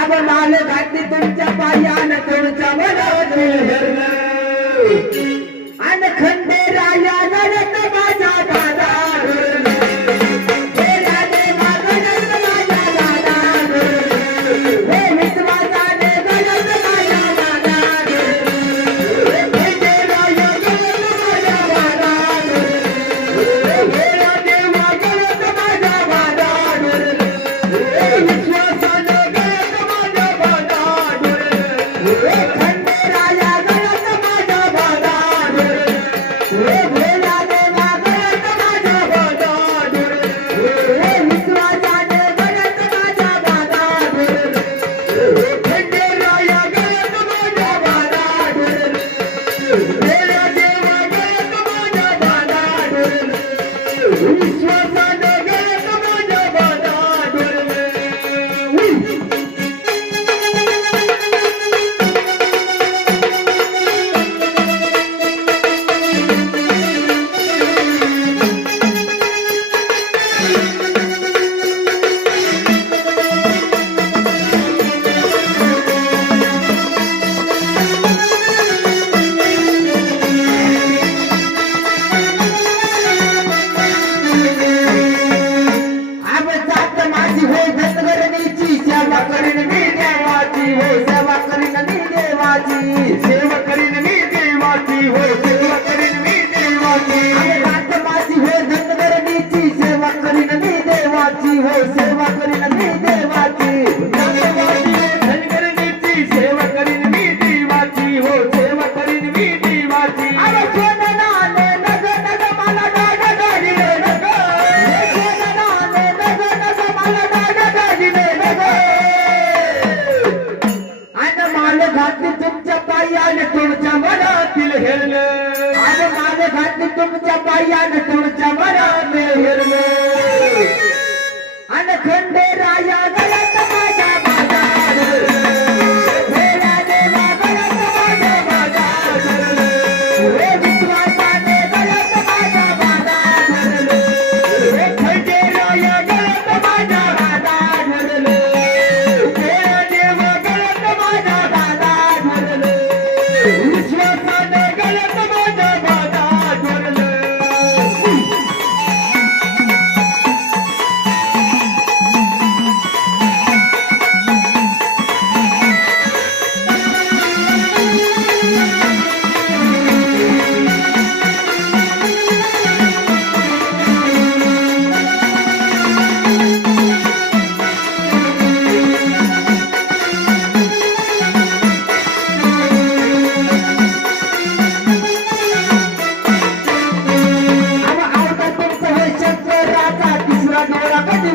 अब माल घातली तुमच्या पायान तुमच्या मनातील हरण आणि खंडेराया गणत माझा दादा सेवा करीन मी देवाची हो सेवा करीन मी देवाची माझी हो धनगरणीची सेवा करीन मी देवाची हो सेवा करीन मी देवाची धनगरणीची सेवा करीन मी देवाची हो सेवा करीन मी देवाची अरे सोननाने नग नग मला डाग डागिले नग सोननाने नग नग मला डाग डागिले नग आणि माल घातली तुमच्या पायाने तुमच्या मनातील हेरले आणि माल घातली तुमच्या पायाने तुमच्या मनातील हेरले आणि खंडेराया गळ्यात माझ्या बाजार भेड्या देवा गळ्यात माझ्या बाजार हे विश्वासाने गळ्यात माझ्या बाजार हे खंडेराया गळ्यात माझ्या बाजार भेड्या देवा गळ्यात माझ्या बाजार विश्वासाने गळ्यात माझ्या बाजार तिसरा डोळा कधी